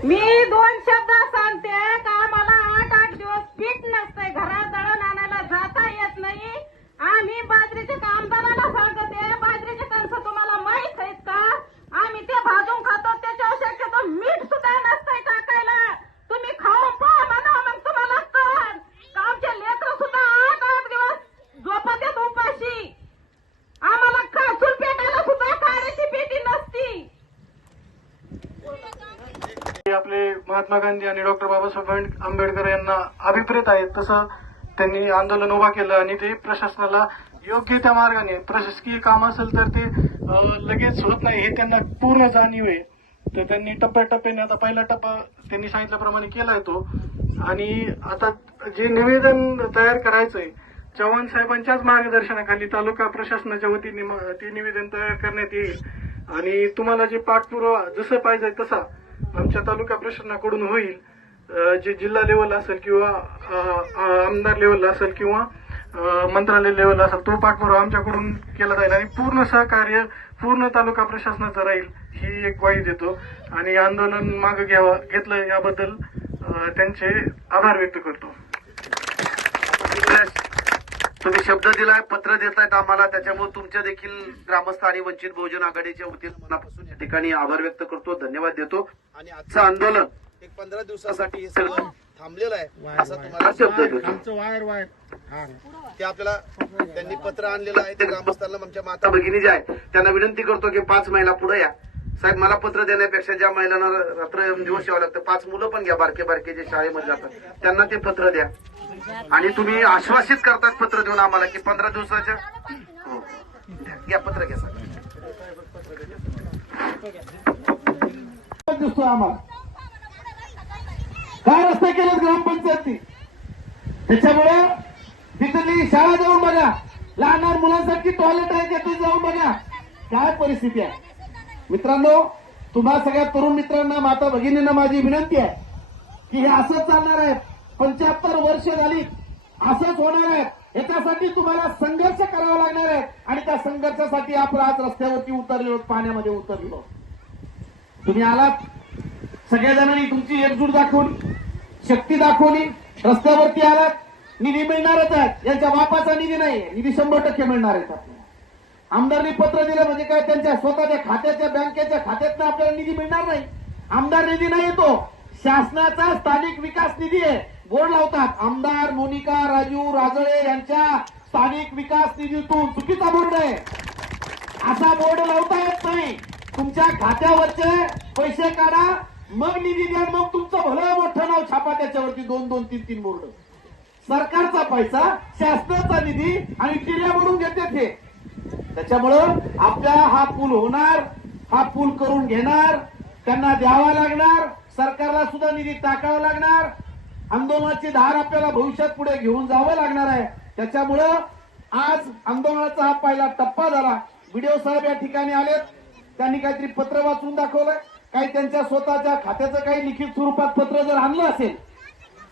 मी दोनशे शब्द सांगते का आम्हाला आठ आठ दिवस पीठ नसतंय घरात दळण आणायला जाता येत नाही आम्ही बाजरीच्या कामदाराला सांगते बाजरीचे कणस तुम्हाला माहीत आहेत का आम्ही ते भाजून खातो त्याच्यावर शक्यतो मीठ सुद्धा नसतंय टाकायला तुम्ही खाऊन पहा म्हणा मग तुम्हाला कळण का आमचे लेकर सुद्धा आठ आठ दिवस झोपत येत उपाशी आम्हाला का चूल पेटायला सुद्धा काड्याची पेटी नसती हे आपले महात्मा गांधी आणि डॉक्टर बाबासाहेब आंबेडकर यांना अभिप्रेत आहेत तसं त्यांनी आंदोलन उभा केलं आणि ते प्रशासनाला योग्य त्या मार्गाने प्रशासकीय काम असेल तर ते लगेच होत नाही हे त्यांना पूर्ण जाणीव आहे. तर त्यांनी टप्प्याटप्प्याने आता पहिला टप्पा त्यांनी सांगितल्याप्रमाणे केलाय तो. आणि आता जे निवेदन तयार करायचंय चव्हाण साहेबांच्याच मार्गदर्शनाखाली तालुका प्रशासनाच्या वतीने ते निवेदन तयार करण्यात येईल. आणि तुम्हाला जे पाठपुरावा जसं पाहिजे तसा आमच्या तालुका प्रशासनाकडून होईल जे जिल्हा लेवल असेल किंवा आमदार लेवल असेल किंवा मंत्रालय लेवल असेल तो पाठपुरावा आमच्याकडून केला जाईल आणि पूर्ण सहकार्य पूर्ण तालुका प्रशासनाचं राहील ही एक ग्वाही देतो. आणि आंदोलन मागं घ्यावं घेतलं याबद्दल त्यांचे आभार व्यक्त करतो. तुम्ही शब्द दिलाय पत्र देतायत आम्हाला त्याच्यामुळे तुमच्या देखील ग्रामस्थ आणि वंचित बहुजन आघाडीच्या वतीनं मनापासून या ठिकाणी आभार व्यक्त करतो धन्यवाद देतो. आणि आजचं आंदोलन एक पंधरा दिवसासाठी हे सगळं थांबलेलं आहे. असा तुम्हाला शब्द देतो. Wire wire. ते आपल्याला त्यांनी पत्र आणलेलं आहे ते ग्रामस्थांना आमच्या माता भगिनी ज्या आहेत त्यांना विनंती करतो की पाच महिला पुढे या. साहेब मला पत्र देण्यापेक्षा ज्या महिलांना रात्र दिवस यावं लागतं पाच मुलं पण घ्या बारके बारके जे शाळेमध्ये जातात त्यांना ते पत्र द्या. आणि तुम्ही आश्वासित करतात पत्र देऊन आम्हाला की पंधरा दिवसाच्या हो. घ्या पत्र घ्या सर दिसतो आम्हाला? काय रस्ते केलेत ग्रामपंचायती त्याच्यामुळे तिथली शाळा जाऊन बघा. लहान लहान मुलांसाठी टॉयलेट आहे तिथे जाऊन बघा. काय परिस्थिती आहे? मित्रांनो तुम्हा सगळ्या तरुण मित्रांना माता भगिनींना माझी विनंती आहे की हे असंच चालणार आहे. पंच्याहत्तर वर्ष झाली असंच होणार आहे. याच्यासाठी तुम्हाला संघर्ष करावा लागणार आहे. आणि त्या संघर्षासाठी आपण आज रस्त्यावरती उतरलो पाण्यामध्ये उतरलो. तुम्ही आलात. सगळ्या जणांनी तुमची एकजूट दाखवून शक्ती दाखवली. रस्त्यावरती आलात. निधी मिळणारच आहे यांच्या बापाचा निधी नाही निधी शंभर टक्के मिळणार आहेत आपल्याला. आमदारनी पत्र दिलं म्हणजे काय? त्यांच्या स्वतःच्या खात्याच्या बँकेच्या खात्यातनं आपल्याला निधी मिळणार नाही. आमदार निधी नाही येतो. शासनाचा स्थानिक विकास निधी आहे. बोर्ड लावतात. आमदार मोनिका राजू राजळे यांच्या स्थानिक विकास निधीतून चुकीचा बोर्ड आहे. असा बोर्ड लावता येत नाही. तुमच्या खात्यावरचे पैसे काढा. मग निधी द्या मग तुमचं भलं मोठं नाव छापा त्याच्यावरती दोन दोन तीन तीन बोर्ड. सरकारचा पैसा शासनाचा निधी आणि किल्ल्या म्हणून घेतात हे. त्याच्यामुळं आपल्या हा पूल होणार हा पूल करून घेणार त्यांना द्यावा लागणार सरकारला सुद्धा निधी टाकावा लागणार आंदोलनाची धार आपल्याला भविष्यात पुढे घेऊन जावं लागणार आहे. त्याच्यामुळं आज आंदोलनाचा हा पहिला टप्पा झाला. व्हिडिओ साहेब या ठिकाणी आलेत. त्यांनी काहीतरी पत्र वाचून दाखवलंय. काही त्यांच्या स्वतःच्या खात्याचं काही लिखित स्वरूपात पत्र जर आणलं असेल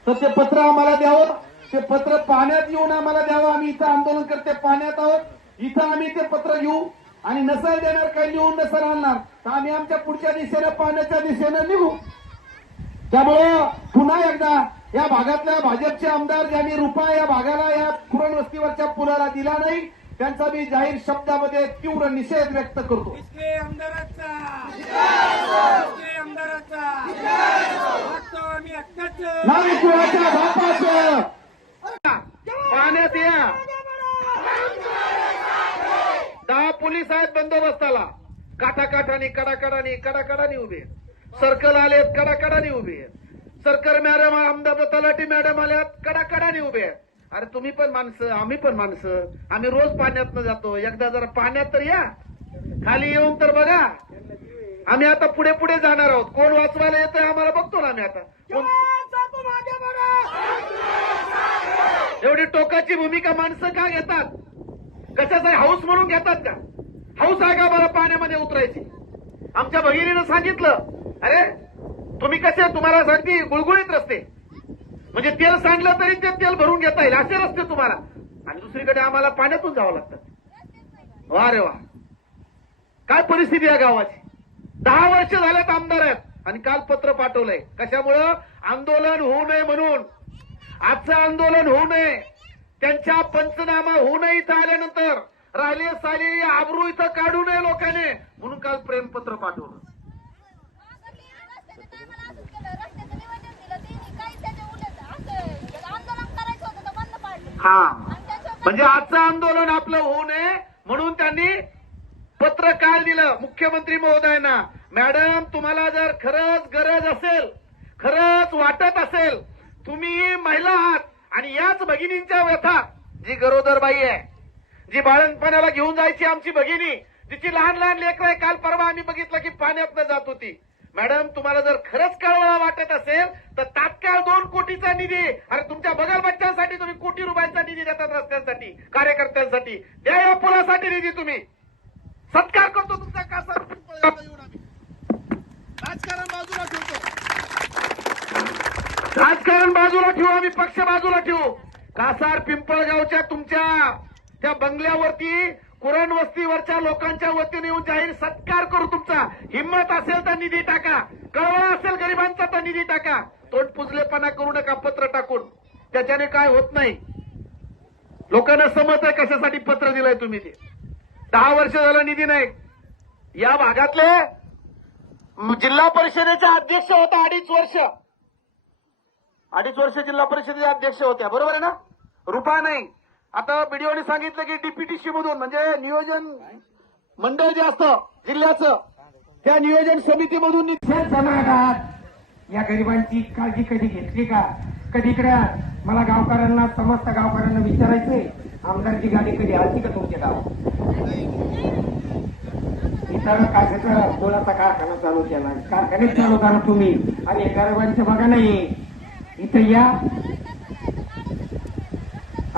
तर ते पत्र आम्हाला द्यावं. ते पत्र पाण्यात येऊन आम्हाला द्यावं. आम्ही इथं आंदोलन करते पाण्यात आहोत. इथं आम्ही ते पत्र घेऊ. आणि नसेल देणार काही लिहून नसेल आणणार तर आम्ही आमच्या पुढच्या दिशेनं पाण्याच्या दिशेनं निघू. त्यामुळे पुन्हा एकदा या भागातल्या भाजपचे आमदार ज्यांनी रुपया या भागाला या कुरण वस्तीवरच्या पुलाला दिला नाही. त्यांचा मी जाहीर शब्दामध्ये तीव्र निषेध व्यक्त करतो. आमदाराचा नाही कुणाच्या बापाचं पाण्यात या. दहा पोलीस आहेत बंदोबस्ताला. काठाकाठाने कडाकडाने कडाकडाने उभे सर्कल आलेत कडाकडाने उभे सरकार मॅडम आमदार तलाठी मॅडम आल्यात कडाकडाने उभे आहेत. अरे तुम्ही पण माणसं आम्ही पण माणसं. आम्ही रोज पाण्यात जातो. एकदा जरा पाण्यात तर या. खाली येऊन तर बघा. आम्ही आता पुढे पुढे जाणार आहोत. कोण वाचवायला येतोय आम्हाला बघतो ना आम्ही आता. एवढी टोकाची भूमिका माणसं का घेतात? कशाचा हाऊस म्हणून घेतात का? हाऊस आहे का बरं पाण्यामध्ये उतरायची? आमच्या भगिनीनं सांगितलं. अरे तुम्ही कसे तुम्हाला सांगते गुळगुळीत रस्ते. म्हणजे तेल सांडलं तरी ते तेल भरून घेता येईल असे रस्ते तुम्हाला. आणि दुसरीकडे आम्हाला पाण्यातून जावं लागतं. वा रे वा. काय परिस्थिती आहे गावाची? दहा वर्ष झाल्यात आमदार आहेत आणि काल पत्र पाठवलंय. कशामुळं? आंदोलन होऊ नये म्हणून. आजचं आंदोलन होऊ नये. त्यांच्या पंचनामा होऊ नये इथं आल्यानंतर. राहिले साली आबरू इथं काढू नये लोकांनी. म्हणून काल प्रेमपत्र पाठवलं रस्त्याच्या टायमाला असंच केलं रस्त्याचं नियोजन दिलं त्यांनी काही त्याच्या उलट असं आंदोलन करायचं होतं तर बंद पाडलं हा म्हणजे आजचं आंदोलन आपलं होऊ नये म्हणून त्यांनी पत्र काल दिलं मुख्यमंत्री महोदयांना. मॅडम तुम्हाला जर खरंच गरज असेल खरंच वाटत असेल तुम्ही महिला आहात आणि याच भगिनींच्या व्यथा जी गरोदर बाई आहे जी बाळणपणाला घेऊन जायची आमची भगिनी जिची लहान लहान लेकरं आहे काल परवा आम्ही बघितलं की पाण्यातनं जात होती. मॅडम तुम्हाला जर खरंच कळवा वाटत असेल तर तात्काळ दोन कोटीचा निधी अरे तुमच्या बगल बच्चांसाठी तुम्ही कोटी रुपयांचा निधी देतात रस्त्यांसाठी कार्यकर्त्यांसाठी. द्या या पुलासाठी निधी तुम्ही. सत्कार करतो तुमचा कासा. येऊन आम्ही राजकारण बाजूला ठेवतो. राजकारण बाजूला ठेवू आम्ही पक्ष बाजूला ठेवू. कासार पिंपळगावच्या तुमच्या त्या बंगल्यावरती कुरण वस्तीवरच्या लोकांच्या वतीने येऊन जाहीर सत्कार करू तुमचा. हिंमत असेल तर निधी टाका. कळवळा असेल गरिबांचा तर निधी टाका. तोंड पुजलेपणा करू नका पत्र टाकून. त्याच्याने काय होत नाही. लोकांना समज आहे कशासाठी पत्र दिलंय तुम्ही ते. दहा वर्ष झालं निधी नाही. या भागातले जिल्हा परिषदेच्या अध्यक्ष होता अडीच वर्ष. अडीच वर्ष जिल्हा परिषदेच्या अध्यक्ष होत्या. बरोबर आहे ना? रुपा नाही. आता बीडीओने सांगितलं की डीपीटीसी मधून म्हणजे नियोजन मंडळ जे असतं जिल्ह्याचं त्या नियोजन समितीमधून निधी- या गरिबांची काळजी कधी घेतली का? कधी इकडे मला गावकऱ्यांना समस्त गावकऱ्यांना विचारायचंय. आमदारची गाडी कधी आली का तुमच्या गावात? इतर काशाचा फुलाचा कारखाना चालू केला? कारखाने चालू करा तुम्ही आणि गरिबांचं बघा नाही. इथं या.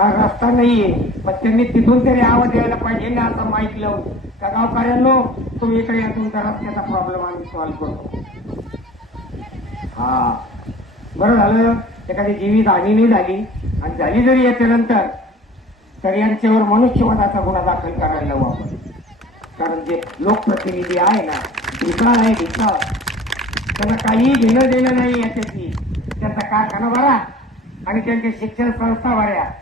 हा रस्ता नाहीये. पण त्यांनी तिथून तरी आवाज यायला पाहिजे ना आता माईक लावून. का गावकऱ्यांनो तुम्ही इकडे या तुमचा रस्त्याचा प्रॉब्लेम आम्ही सॉल्व्ह करतो. हा. बरं झालं. एखादी जीवित हानी नाही झाली. आणि झाली जरी याच्यानंतर तर यांच्यावर मनुष्यवादाचा गुन्हा दाखल करायला हवा. आपण कारण जे लोकप्रतिनिधी आहे ना ढिसाळ आहे ढिसाळ त्यांना काही घेणं देणं नाही याच्याशी. त्यांचा कारखाना भरा आणि त्यांच्या शिक्षण संस्था भऱ्या